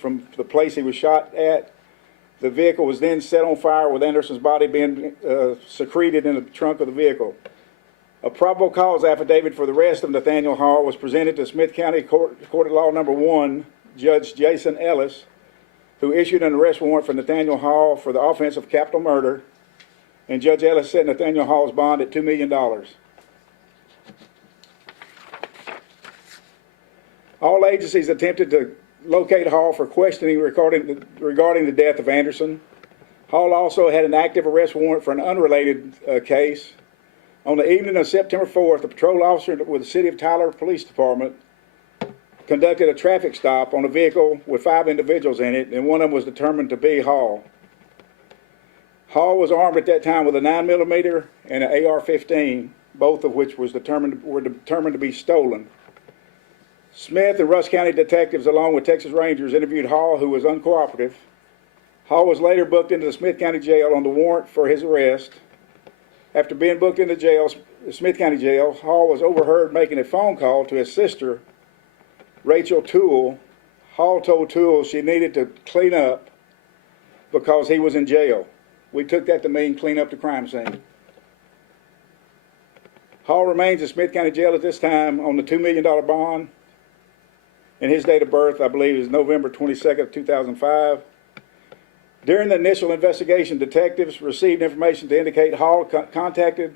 from the place he was shot at. The vehicle was then set on fire with Anderson's body being secreted in the trunk of the vehicle. A probable cause affidavit for the arrest of Nathaniel Hall was presented to Smith County Court at Law Number 1, Judge Jason Ellis, who issued an arrest warrant for Nathaniel Hall for the offense of capital murder, and Judge Ellis set Nathaniel Hall's bond at $2 million. All agencies attempted to locate Hall for questioning regarding the death of Anderson. Hall also had an active arrest warrant for an unrelated case. On the evening of September 4th, a patrol officer with the City of Tyler Police Department conducted a traffic stop on a vehicle with 5 individuals in it, and one of them was determined to be Hall. Hall was armed at that time with a 9mm and an AR-15, both of which were determined to be stolen. Smith and Rusk County detectives, along with Texas Rangers, interviewed Hall, who was uncooperative. Hall was later booked into the Smith County Jail on the warrant for his arrest. After being booked into the Smith County Jail, Hall was overheard making a phone call to his sister, Rachel Toole. Hall told Toole she needed to clean up because he was in jail. We took that to mean clean up the crime scene. Hall remains in Smith County Jail at this time on the $2 million bond. And his date of birth, I believe, is November 22nd, 2005. During the initial investigation, detectives received information to indicate Hall contacted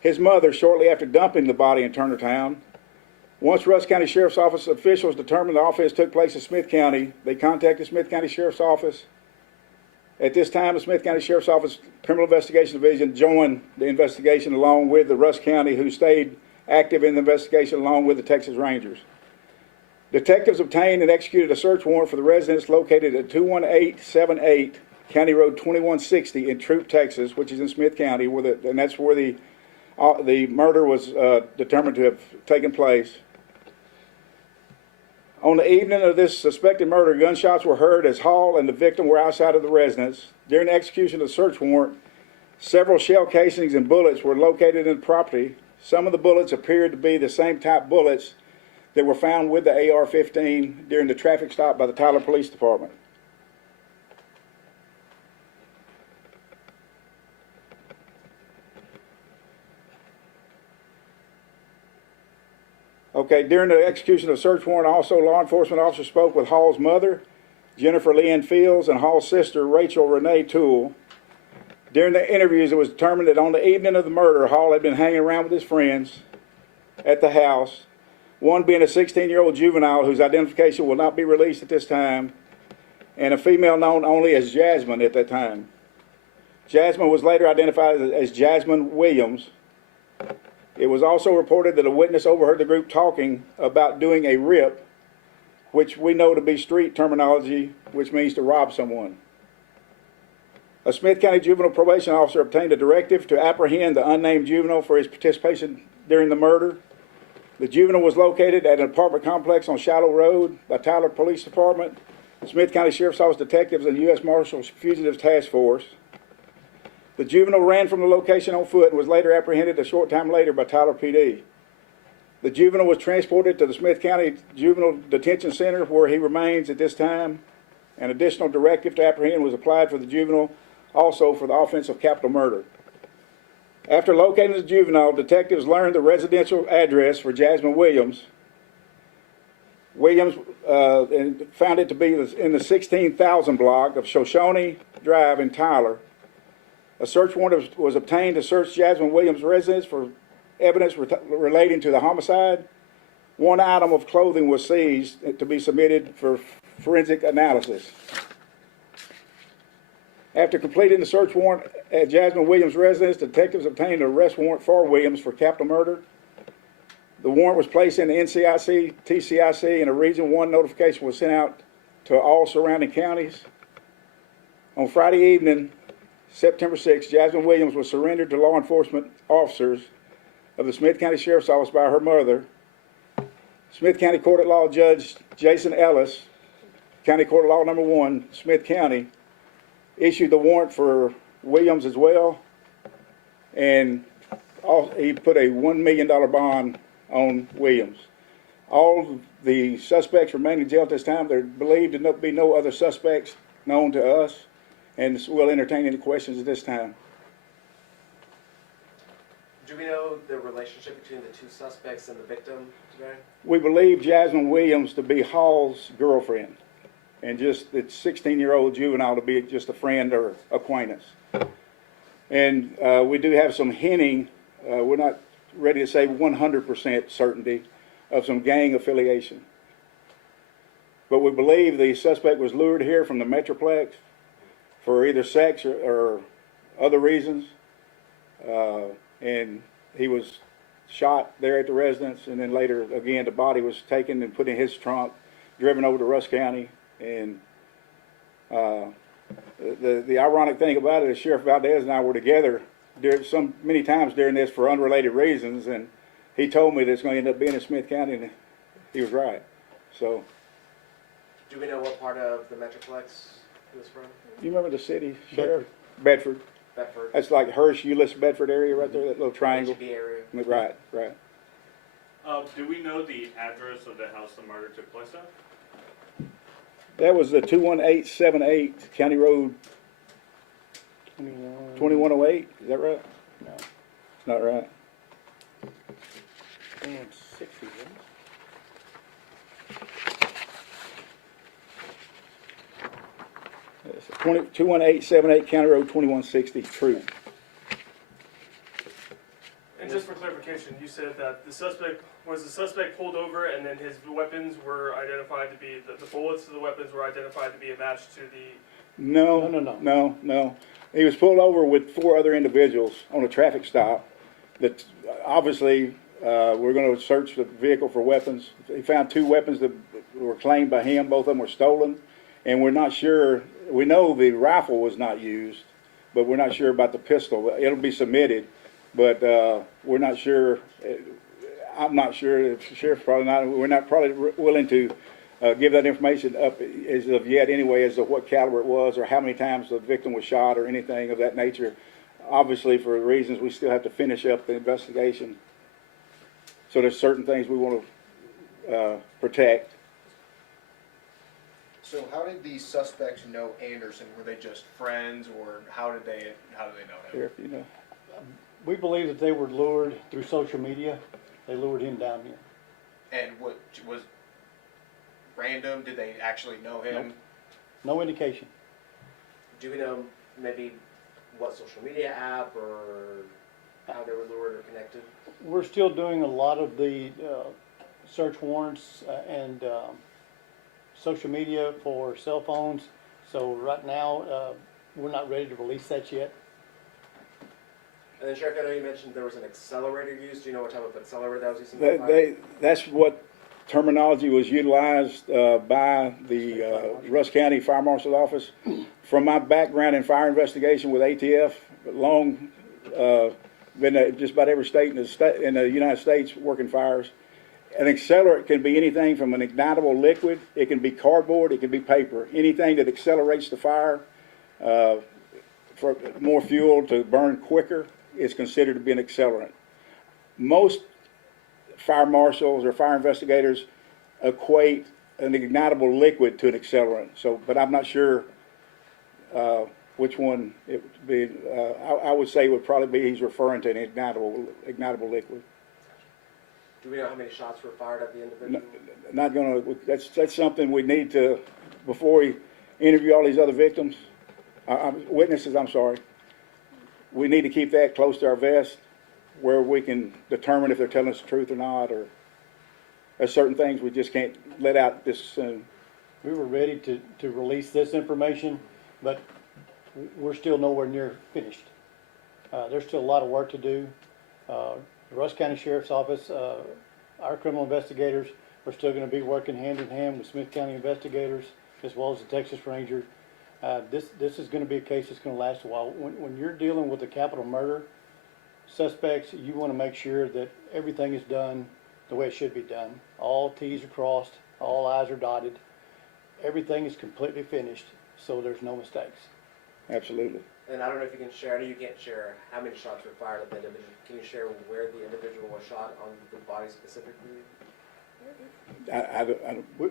his mother shortly after dumping the body in Turnertown. Once Rusk County Sheriff's Office officials determined the offense took place in Smith County, they contacted Smith County Sheriff's Office. At this time, the Smith County Sheriff's Office Criminal Investigation Division joined the investigation along with the Rusk County, who stayed active in the investigation along with the Texas Rangers. Detectives obtained and executed a search warrant for the residence located at 21878 County Road 2160 in Troop, Texas, which is in Smith County, and that's where the murder was determined to have taken place. On the evening of this suspected murder, gunshots were heard as Hall and the victim were outside of the residence. During the execution of the search warrant, several shell casings and bullets were located in the property. Some of the bullets appeared to be the same type bullets that were found with the AR-15 during the traffic stop by the Tyler Police Department. Okay, during the execution of the search warrant, also law enforcement officers spoke with Hall's mother, Jennifer Leanne Fields, and Hall's sister, Rachel Renee Toole. During the interviews, it was determined that on the evening of the murder, Hall had been hanging around with his friends at the house, one being a 16-year-old juvenile whose identification will not be released at this time, and a female known only as Jasmine at that time. Jasmine was later identified as Jasmine Williams. It was also reported that a witness overheard the group talking about doing a rip, which we know to be street terminology, which means to rob someone. A Smith County juvenile probation officer obtained a directive to apprehend the unnamed juvenile for his participation during the murder. The juvenile was located at an apartment complex on Shallow Road by Tyler Police Department, Smith County Sheriff's Office detectives, and U.S. Marshals Fugitives Task Force. The juvenile ran from the location on foot and was later apprehended a short time later by Tyler PD. The juvenile was transported to the Smith County Juvenile Detention Center, where he remains at this time. An additional directive to apprehend was applied for the juvenile, also for the offense of capital murder. After locating the juvenile, detectives learned the residential address for Jasmine Williams. And found it to be in the 16,000 block of Shoshone Drive in Tyler. A search warrant was obtained to search Jasmine Williams' residence for evidence relating to the homicide. One item of clothing was seized to be submitted for forensic analysis. After completing the search warrant at Jasmine Williams' residence, detectives obtained an arrest warrant for Williams for capital murder. The warrant was placed in the NCIC, TCIC, and a Region 1 notification was sent out to all surrounding counties. On Friday evening, September 6th, Jasmine Williams was surrendered to law enforcement officers of the Smith County Sheriff's Office by her mother. Smith County Court at Law Judge Jason Ellis, County Court of Law Number 1, Smith County, issued the warrant for Williams as well, and he put a $1 million bond on Williams. All the suspects remain in jail at this time. There believed to be no other suspects known to us, and we'll entertain any questions at this time. Do we know the relationship between the two suspects and the victim today? We believe Jasmine Williams to be Hall's girlfriend, and just it's 16-year-old juvenile to be just a friend or acquaintance. And we do have some hinting, we're not ready to say 100% certainty, of some gang affiliation. But we believe the suspect was lured here from the Metroplex for either sex or other reasons. And he was shot there at the residence, and then later, again, the body was taken and put in his trunk, driven over to Rusk County. And the ironic thing about it is Sheriff Valdez and I were together many times during this for unrelated reasons, and he told me that it's going to end up being in Smith County, and he was right. So, do we know what part of the Metroplex he was from? you remember the city, Sheriff? Bedford. Bedford. That's like Hirsch, Euless, Bedford area right there, that little triangle. HB area. Right, right. Do we know the address of the house the murder took place at? That was the 21878 County Road 2108. Is that right? No. It's not right. 60, isn't it? It's 21878 County Road 2160. True. And just for clarification, you said that the suspect pulled over, and then his weapons were identified to be the bullets of the weapons were identified to be a match to the. No. He was pulled over with 4 other individuals on a traffic stop. That obviously we're going to search the vehicle for weapons. He found 2 weapons that were claimed by him. Both of them were stolen, and we're not sure. We know the rifle was not used, but we're not sure about the pistol. It'll be submitted, but we're not sure. I'm not sure. The sheriff's probably not. We're not probably willing to give that information up as of yet anyway, as to what caliber it was or how many times the victim was shot or anything of that nature. Obviously, for reasons we still have to finish up the investigation. So there's certain things we want to protect. So how did these suspects know Anderson? Were they just friends, or how did they know him? Sheriff, you know. We believe that they were lured through social media. They lured him down here. And what was random? Did they actually know him? Nope. No indication. Do we know maybe what social media app or how they were lured or connected? We're still doing a lot of the search warrants and social media for cell phones. So right now, we're not ready to release that yet. And then, Sheriff, I know you mentioned there was an accelerator used. Do you know what type of accelerator that was used? That's what terminology was utilized by the Rusk County Fire Marshal's Office. From my background in fire investigation with ATF, long been at just about every state in the United States working fires. An accelerant can be anything from an ignitable liquid, it can be cardboard, it can be paper. Anything that accelerates the fire for more fuel to burn quicker is considered to be an accelerant. Most fire marshals or fire investigators equate an ignitable liquid to an accelerant. So, but I'm not sure which one it would be. I would say it would probably be he's referring to an ignitable liquid. Do we know how many shots were fired at the individual? Not gonna. That's something we need to before we interview all these other victims, witnesses. I'm sorry. We need to keep that close to our vest, where we can determine if they're telling us the truth or not, or there's certain things we just can't let out this soon. We were ready to release this information, but we're still nowhere near finished. There's still a lot of work to do. The Rusk County Sheriff's Office, our criminal investigators are still going to be working hand in hand with Smith County investigators as well as the Texas Ranger. This is going to be a case that's going to last a while. When you're dealing with a capital murder suspects, you want to make sure that everything is done the way it should be done. All T's are crossed, all I's are dotted. Everything is completely finished, so there's no mistakes. Absolutely. And I don't know if you can share, I know you can't share how many shots were fired at the individual. Can you share where the individual was shot on the body specifically?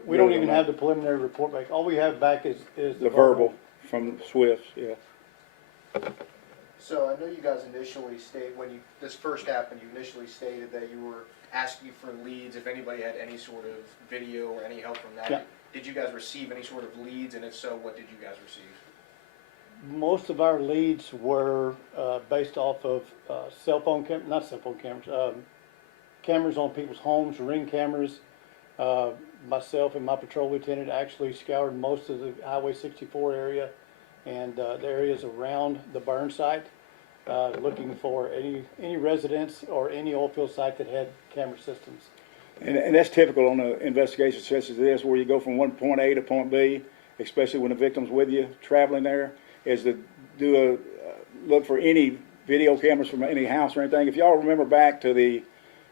We don't even have the preliminary report back. All we have back is the verbal from Swift, yeah. So I know you guys initially when this first happened, you initially stated that you were asking for leads if anybody had any sort of video or any help from that. Yeah. Did you guys receive any sort of leads, and if so, what did you guys receive? Most of our leads were based off of cameras on people's homes, Ring cameras. Myself and my patrol lieutenant actually scoured most of the Highway 64 area and the areas around the burn site, looking for any residents or any oil field site that had camera systems. And that's typical on an investigation such as this, where you go from one point A to point B, especially when the victim's with you traveling there, is to look for any video cameras from any house or anything. If y'all remember back to this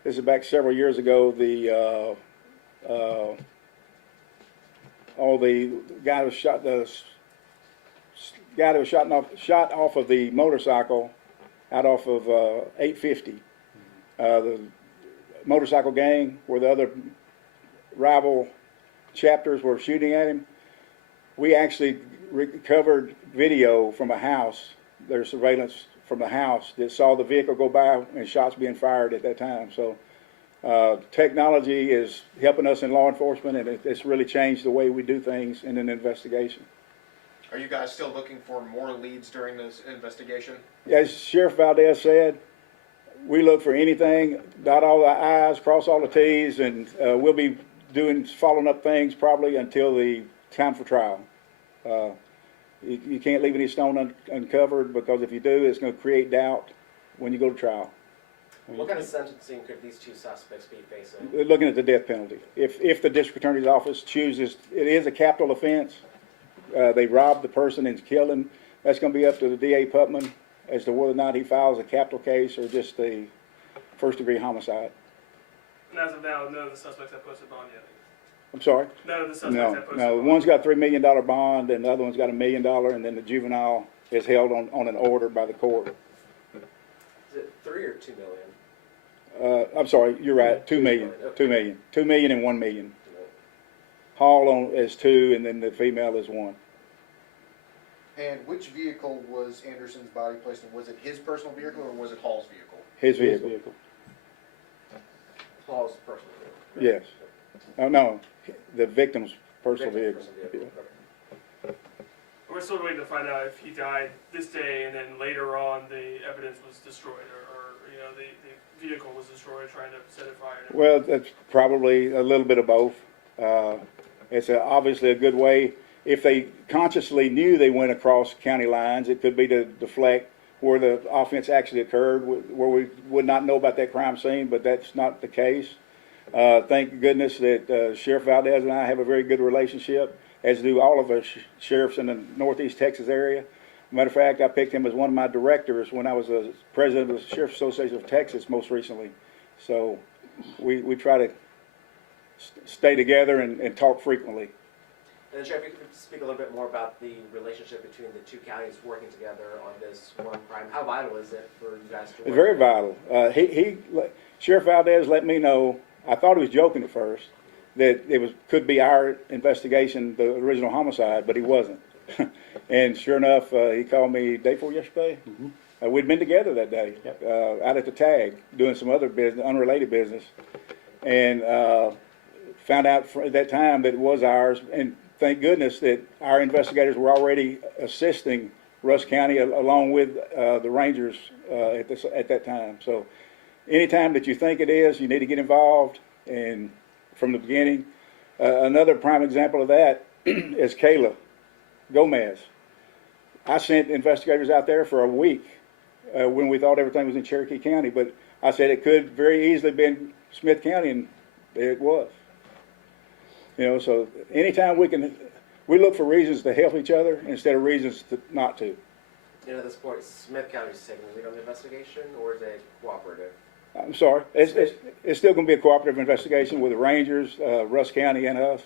is back several years ago, the guy who was shot off of the motorcycle out off of 850. The motorcycle gang, where the other rival chapters were shooting at him. We actually recovered video from a house, their surveillance from the house that saw the vehicle go by and shots being fired at that time. So technology is helping us in law enforcement, and it's really changed the way we do things in an investigation. Are you guys still looking for more leads during this investigation? As Sheriff Valdez said, we look for anything, dot all the I's, cross all the T's, and we'll be following up things probably until the time for trial. You can't leave any stone uncovered, because if you do, it's going to create doubt when you go to trial. What kind of sentencing could these two suspects be facing? We're looking at the death penalty. If the district attorney's office chooses, it is a capital offense. They robbed the person and killed him. That's going to be up to the DA Putman as to whether or not he files a capital case or just a first-degree homicide. And as of now, none of the suspects have posted bond yet. I'm sorry? None of the suspects No, have posted no. bond. One's got a $3 million bond, and the other one's got $1 million, and then the juvenile is held on an order by the court. Is it 3 or 2 million? I'm sorry, you're right, 2 million, 2 million. 2 million and 1 million. Hall is 2, and then the female is 1. And which vehicle was Anderson's body placed in? Was it his personal vehicle or was it Hall's vehicle? His His vehicle. Paul's personal vehicle. Yes. Oh, no, the victim's personal vehicle. Okay. We're still waiting to find out if he died this day and then later on the evidence was destroyed, or the vehicle was destroyed trying to set it fire. Well, that's probably a little bit of both. It's obviously a good way. If they consciously knew they went across county lines, it could be to deflect where the offense actually occurred, where we would not know about that crime scene, but that's not the case. Thank goodness that Sheriff Valdez and I have a very good relationship, as do all of the sheriffs in the Northeast Texas area. Matter of fact, I picked him as one of my directors when I was a president of the Sheriff's Association of Texas most recently. So we try to stay together and talk frequently. And then, Sheriff, you could speak a little bit more about the relationship between the two counties working together on this one crime. How vital is it for you guys to work? It's very vital. Sheriff Valdez let me know, I thought he was joking at first, that it could be our investigation, the original homicide, but he wasn't. And sure enough, he called me day before yesterday. Mm-hmm. We'd been together that day, Yep. out at the tag, doing some other business, unrelated business, and found out at that time that it was ours. And thank goodness that our investigators were already assisting Rusk County along with the Rangers at that time. So anytime that you think it is, you need to get involved, and from the beginning. Another prime example of that is Kayla Gomez. I sent investigators out there for a week when we thought everything was in Cherokee County, but I said it could very easily have been Smith County, and it was. So anytime we look for reasons to help each other instead of reasons not to. At this point, Smith County's taking the lead on the investigation, or is it cooperative? I'm sorry, it's still going to be a cooperative investigation with the Rangers, Rusk County, and us.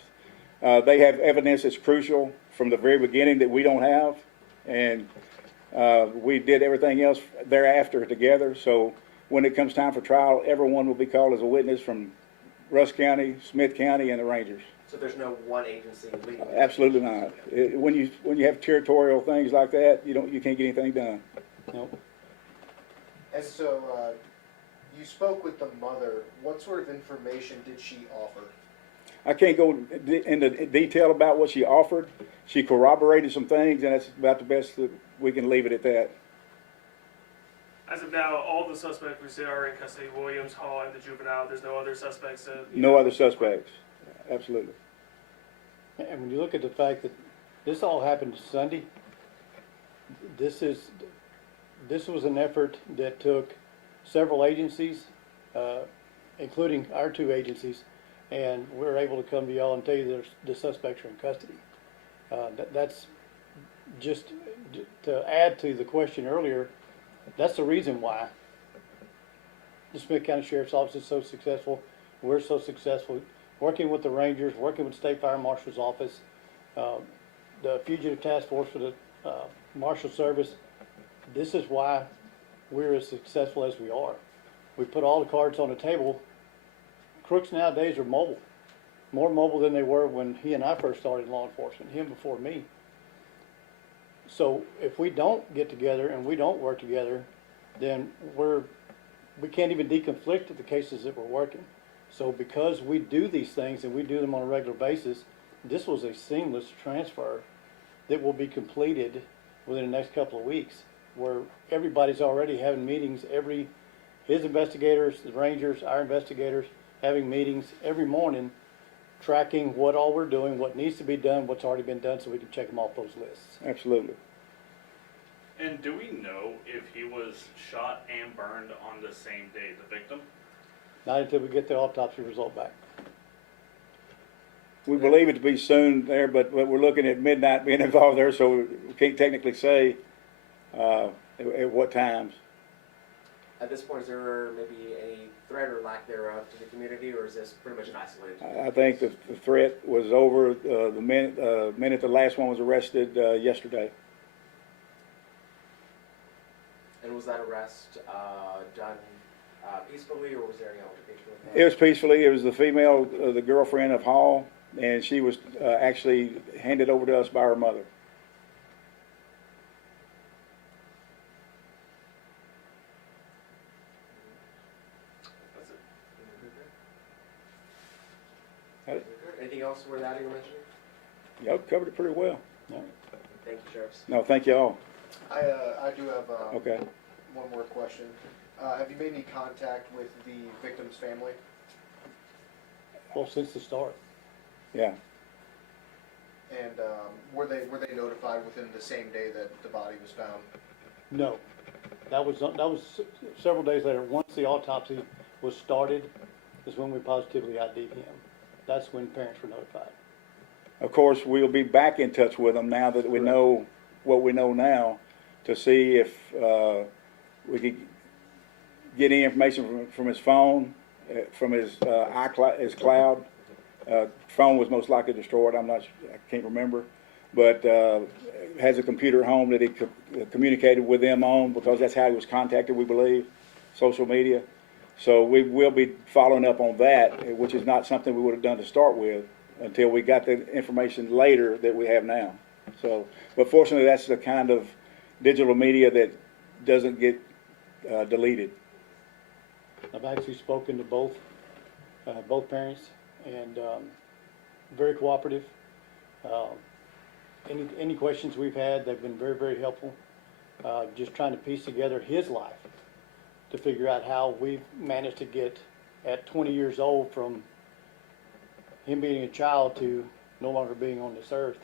They have evidence that's crucial from the very beginning that we don't have, and we did everything else thereafter together. So when it comes time for trial, everyone will be called as a witness from Rusk County, Smith County, and the Rangers. So there's no one agency leading this? Absolutely not. When you have territorial things like that, you can't get anything done. Nope. And so, you spoke with the mother. What sort of information did she offer? I can't go into detail about what she offered. She corroborated some things, and that's about the best that we can leave it at that. As of now, all the suspects we say are in custody, Williams, Hall, and the juvenile. There's no other suspects. No other suspects. Absolutely. And when you look at the fact that this all happened Sunday, this was an effort that took several agencies, including our two agencies, and we were able to come to y'all and tell you the suspects are in custody. That's just to add to the question earlier. That's the reason why the Smith County Sheriff's Office is so successful. We're so successful working with the Rangers, working with the State Fire Marshal's Office, the Fugitive Task Force for the Marshal Service. This is why we're as successful as we are. We put all the cards on the table. Crooks nowadays are mobile, more mobile than they were when he and I first started in law enforcement, him before me. So if we don't get together and we don't work together, then we can't even deconflict the cases that we're working. So because we do these things and we do them on a regular basis, this was a seamless transfer that will be completed within the next couple of weeks, where everybody's already having meetings, his investigators, the Rangers, our investigators, having meetings every morning, tracking what all we're doing, what needs to be done, what's already been done, so we can check them off those lists. Absolutely. And do we know if he was shot and burned on the same day, the victim? Not until we get the autopsy result back. We believe it to be soon there, but we're looking at midnight being involved there, so we can't technically say at what times. At this point, is there maybe any threat or lack thereof to the community, or is this pretty much an isolated? I think the threat was over the minute the last one was arrested yesterday. And was that arrest done peacefully, or was there any altercation with It was peacefully. It was the female, the girlfriend of Hall, and she was actually handed over to us by her mother. That's it. Anything else worth adding or mentioning? Y'all covered it pretty well. Thank you, Sheriffs. No, thank you all. I do have Okay. one more question. Have you made any contact with the victim's family? Well, since the start. Yeah. And were they notified within the same day that the body was found? No. That was several days later. Once the autopsy was started is when we positively ID'd him. That's when parents were notified. Of course, we'll be back in touch with them now that we know what we know now, to see if we could get any information from his phone, from his iCloud, his cloud. Phone was most likely destroyed. I can't remember, but has a computer at home that he communicated with them on, because that's how he was contacted, we believe, social media. So we will be following up on that, which is not something we would have done to start with until we got the information later that we have now. So, but fortunately, that's the kind of digital media that doesn't get deleted. I've actually spoken to both parents, and very cooperative. Any questions we've had, they've been very, very helpful. Just trying to piece together his life to figure out how we've managed to get at 20 years old from him being a child to no longer being on this earth.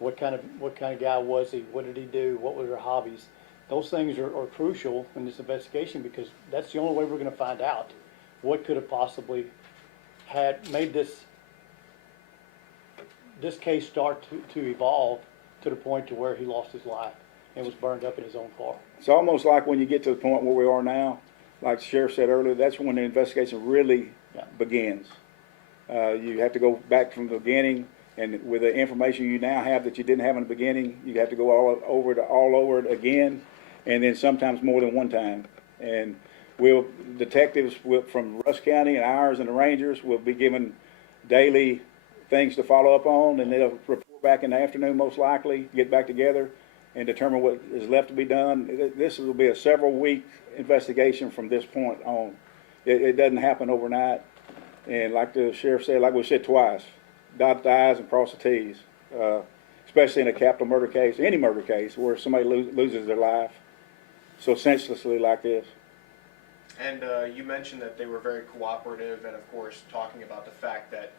What kind of guy was he? What did he do? What were their hobbies? Those things are crucial in this investigation, because that's the only way we're going to find out what could have possibly had made this case start to evolve to the point to where he lost his life and was burned up in his own car. It's almost like when you get to the point where we are now, like the sheriff said earlier, that's when the investigation really begins. You have to go back from the beginning, and with the information you now have that you didn't have in the beginning, you have to go all over it again, and then sometimes more than one time. And Detectives from Rusk County and ours and the Rangers will be given daily things to follow up on, and they'll report back in the afternoon most likely, get back together and determine what is left to be done. This will be a several-week investigation from this point on. It doesn't happen overnight, and like the sheriff said, like we said twice, dot the i's and cross the t's, especially in a capital murder case, any murder case where somebody loses their life so senselessly like this. And you mentioned that they were very cooperative, and of course, talking about the fact that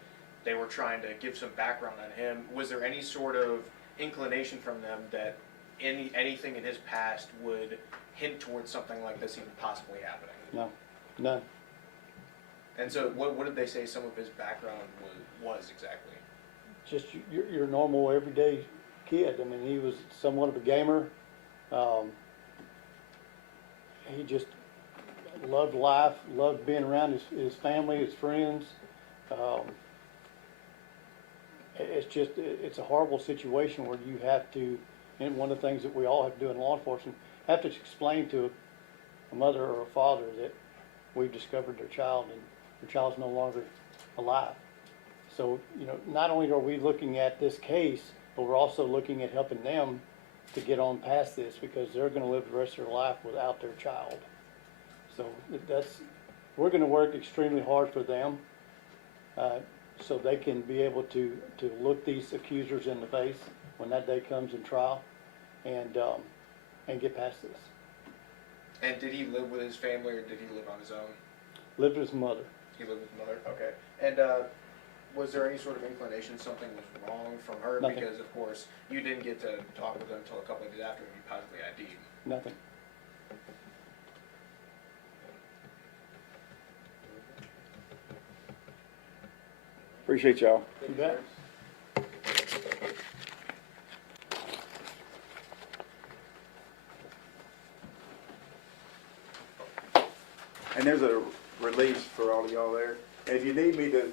they were trying to give some background on him. Was there any sort of inclination from them that anything in his past would hint towards something like this even possibly happening? No, none. And so, what did they say some of his background was exactly? Just your normal everyday kid. I mean, he was somewhat of a gamer. He just loved life, loved being around his family, his friends. It's a horrible situation where you have to, and one of the things that we all have to do in law enforcement, have to explain to a mother or a father that we've discovered their child and their child's no longer alive. So, not only are we looking at this case, but we're also looking at helping them to get on past this, because they're gonna live the rest of their life without their child. So we're gonna work extremely hard for them, so they can be able to look these accusers in the face when that day comes in trial, and get past this. And did he live with his family, or did he live on his own? Lived with his mother. He lived with his mother? Okay. And was there any sort of inclination something was wrong from her? Nothing. Because, of course, you didn't get to talk with him until a couple of days after he positively ID'd. Nothing. Appreciate y'all. You bet. And there's a release for all of y'all there. And if you need me to